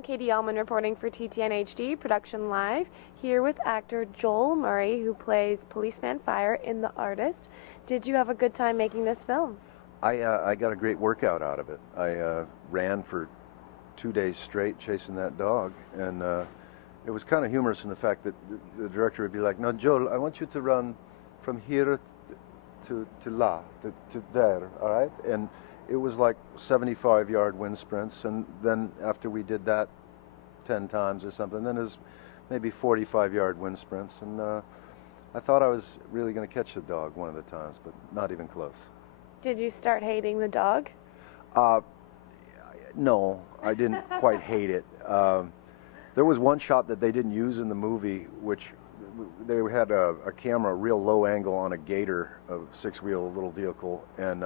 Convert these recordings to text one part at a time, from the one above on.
I'm Katie Uhlmann reporting for TTN HD Production Live, here with actor Joel Murray, who plays Policeman Fire in The Artist. Did you have a good time making this film? I got a great workout out of it. I ran for 2 days straight chasing that dog, and it was kind of humorous in the fact that the director would be like, "No, Joel, I want you to run from here to there, all right?" And it was like 75-yard wind sprints, and then after we did that 10 times or something, then it was maybe 45-yard wind sprints, and I thought I was really going to catch the dog one of the times, but not even close. Did you start hating the dog? No, I didn't quite hate it. There was one shot that they didn't use in the movie, which they had a camera real low angle on a gator, a six-wheel little vehicle, and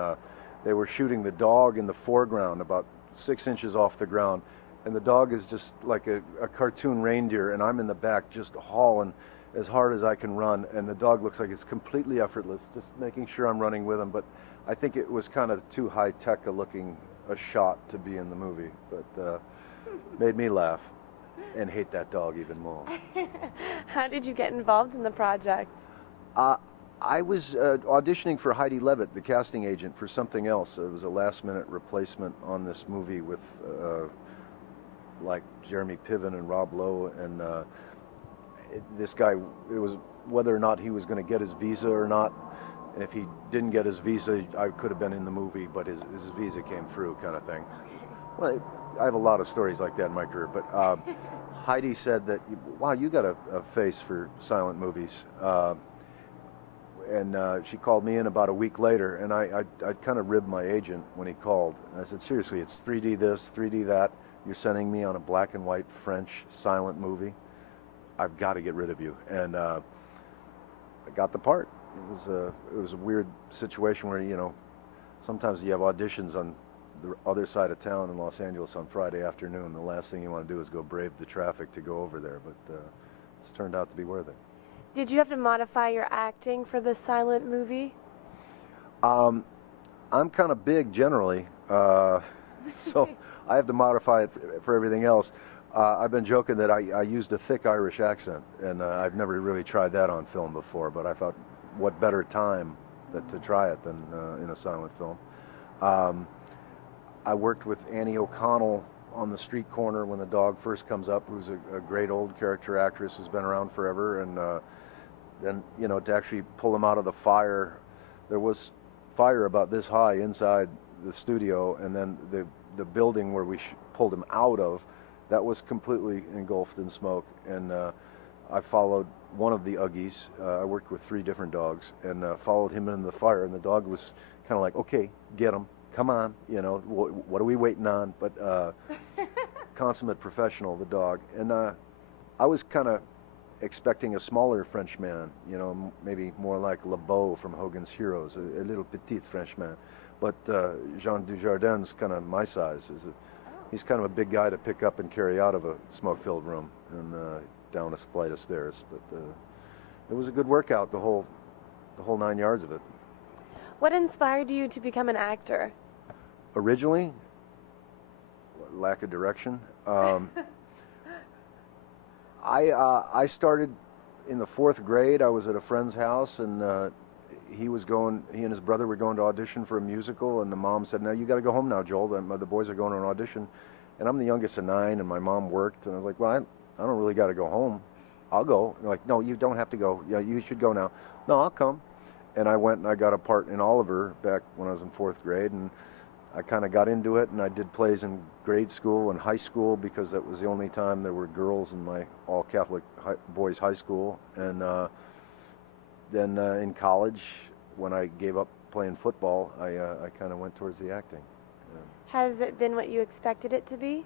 they were shooting the dog in the foreground about 6 inches off the ground, and the dog is just like a cartoon reindeer, and I'm in the back just hauling as hard as I can run, and the dog looks like it's completely effortless, just making sure I'm running with him. But I think it was kind of too high-tech looking a shot to be in the movie, but made me laugh and hate that dog even more. How did you get involved in the project? I was auditioning for Heidi Levitt, the casting agent, for something else. It was a last-minute replacement on this movie with like Jeremy Piven and Rob Lowe, and this guy, it was whether or not he was going to get his visa or not, and if he didn't get his visa, I could have been in the movie, but his visa came through, kind of thing. Well, I have a lot of stories like that in my career, but Heidi said that, "Wow, you got a face for silent movies." And she called me in about a week later, and I kind of ribbed my agent when he called. And I said, "Seriously, it's 3D this, 3D that. You're sending me on a black and white French silent movie. I've got to get rid of you." And I got the part. It was a weird situation where, you know, sometimes you have auditions on the other side of town in Los Angeles on Friday afternoon. The last thing you want to do is go brave the traffic to go over there, but it's turned out to be worth it. Did you have to modify your acting for the silent movie? I'm kind of big generally, so I have to modify it for everything else. I've been joking that I used a thick Irish accent, and I've never really tried that on film before, but I thought, what better time to try it than in a silent film. I worked with Annie O'Connell on the street corner when the dog first comes up, who's a great old character actress who's been around forever, and then, you know, to actually pull him out of the fire, there was fire about this high inside the studio, and then the building where we pulled him out of, that was completely engulfed in smoke, and I followed one of the Uggies. I worked with 3 different dogs, and followed him into the fire, and the dog was kind of like, "Okay, get him, come on, you know, what are we waiting on?" But consummate professional, the dog. And I was kind of expecting a smaller Frenchman, you know, maybe more like LeBeau from Hogan's Heroes, a little petite Frenchman. But Jean Dujardin's kind of my size. He's kind of a big guy to pick up and carry out of a smoke-filled room and down a flight of stairs. But it was a good workout, the whole 9 yards of it. What inspired you to become an actor? Originally, lack of direction. I started in the 4th grade. I was at a friend's house, and he and his brother were going to audition for a musical, and the mom said, "No, you got to go home now, Joel. The boys are going to an audition." And I'm the youngest of 9, and my mom worked, and I was like, "Well, I don't really got to go home. I'll go." And they're like, "No, you don't have to go. Yeah, you should go now." "No, I'll come." And I went and I got a part in Oliver back when I was in 4th grade, and I kind of got into it, and I did plays in grade school and high school because that was the only time there were girls in my all-Catholic boys high school. And then in college, when I gave up playing football, I kind of went towards the acting. Has it been what you expected it to be?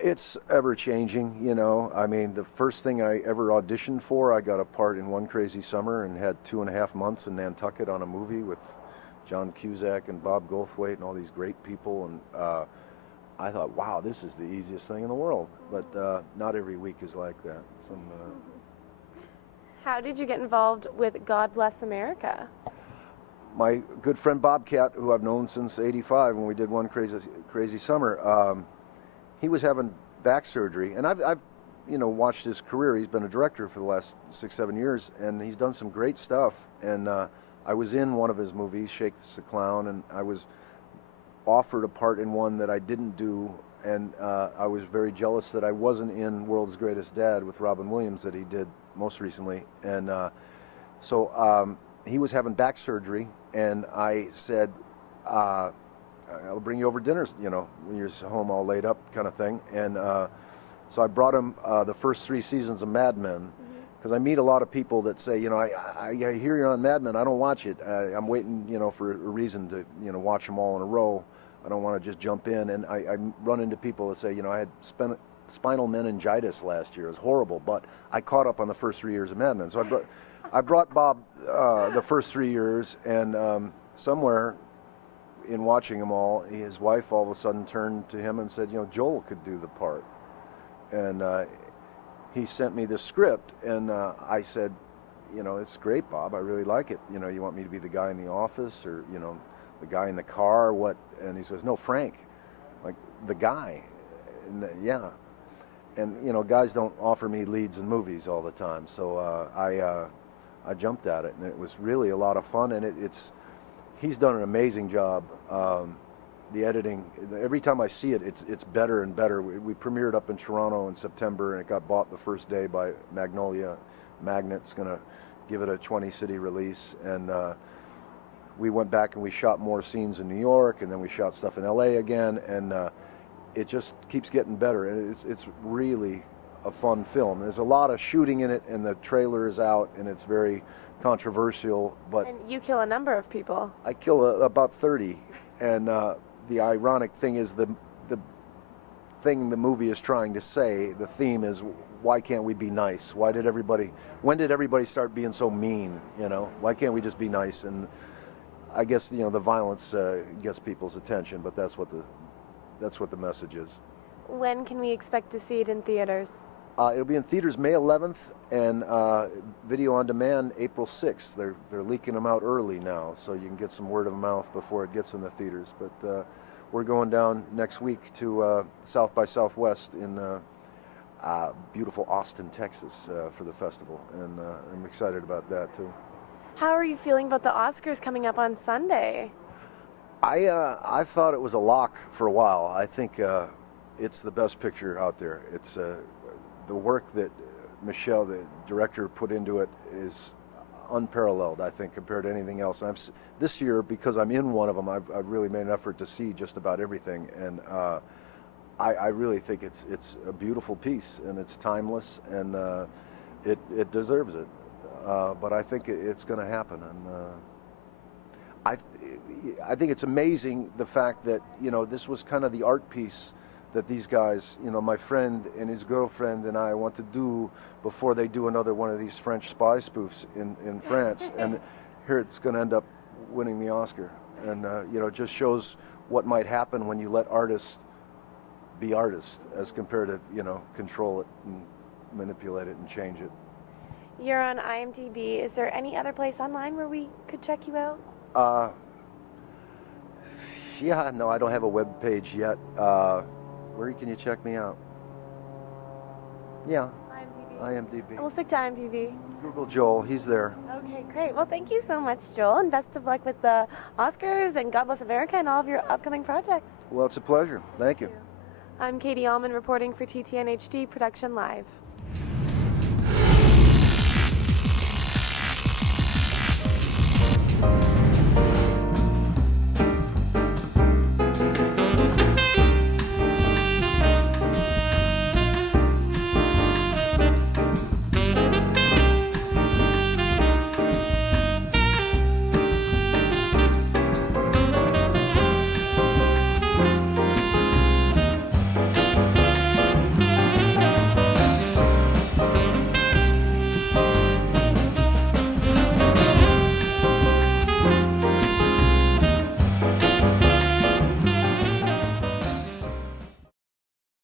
It's ever-changing, you know. I mean, the first thing I ever auditioned for, I got a part in One Crazy Summer and had 2.5 months in Nantucket on a movie with John Cusack and Bob Goldthwait and all these great people, and I thought, wow, this is the easiest thing in the world. But not every week is like that. How did you get involved with God Bless America? My good friend Bobcat, who I've known since '85 when we did One Crazy Summer, he was having back surgery, and I've watched his career. He's been a director for the last 6-7 years, and he's done some great stuff. And I was in one of his movies, Shakes the Clown, and I was offered a part in one that I didn't do, and I was very jealous that I wasn't in World's Greatest Dad with Robin Williams that he did most recently. And so he was having back surgery, and I said, I'll bring you over dinner, when you're home all laid up kind of thing. And so I brought him the first 3 seasons of Mad Men, because I meet a lot of people that say, I hear you're on Mad Men, I don't watch it. I'm waiting, for a reason to, watch them all in a row. I don't want to just jump in. And I run into people that say, I had spinal meningitis last year. It was horrible, but I caught up on the first 3 years of Mad Men. So I brought Bob the first 3 years, and somewhere in watching them all, his wife all of a sudden turned to him and said, Joel could do the part. And he sent me the script, and I said, it's great, Bob. I really like it. You want me to be the guy in the office, or the guy in the car? What? And he says, no, Frank, like the guy. And yeah. And guys don't offer me leads in movies all the time, so I jumped at it, and it was really a lot of fun. And he's done an amazing job. The editing, every time I see it, it's better and better. We premiered up in Toronto in September, and it got bought the first day by Magnolia. Magnet's going to give it a 20-city release, and we went back and we shot more scenes in New York, and then we shot stuff in LA again, and it just keeps getting better. And it's really a fun film. There's a lot of shooting in it, and the trailer is out, and it's very controversial. But and you kill a number of people. I kill about 30, and the ironic thing is the thing the movie is trying to say, the theme is, why can't we be nice? When did everybody start being so mean? Why can't we just be nice? And I guess the violence gets people's attention, but that's what the message is. When can we expect to see it in theaters? It'll be in theaters May 11th, and video on demand April 6th. They're leaking them out early now, so you can get some word of mouth before it gets in the theaters. But we're going down next week to South by Southwest in beautiful Austin, Texas, for the festival, and I'm excited about that too. How are you feeling about the Oscars coming up on Sunday? I thought it was a lock for a while. I think it's the best picture out there. It's the work that Michelle, the director, put into it is unparalleled, I think, compared to anything else. And this year, because I'm in one of them, I've really made an effort to see just about everything, and I really think it's a beautiful piece, and it's timeless, and it deserves it. But I think it's going to happen, and I think it's amazing the fact that this was kind of the art piece that these guys, my friend and his girlfriend and I want to do before they do another one of these French spy spoofs in France. And here it's going to end up winning the Oscar. And, it just shows what might happen when you let artists be artists as compared to, control it and manipulate it and change it. You're on IMDb. Is there any other place online where we could check you out? Yeah, no, I don't have a web page yet. Where can you check me out? Yeah, IMDb. We'll stick to IMDb. Google Joel, he's there. Okay, great. Well, thank you so much, Joel, and best of luck with the Oscars and God Bless America and all of your upcoming projects. Well, it's a pleasure. Thank you. I'm Katie Uhlmann reporting for TTNHD Production Live.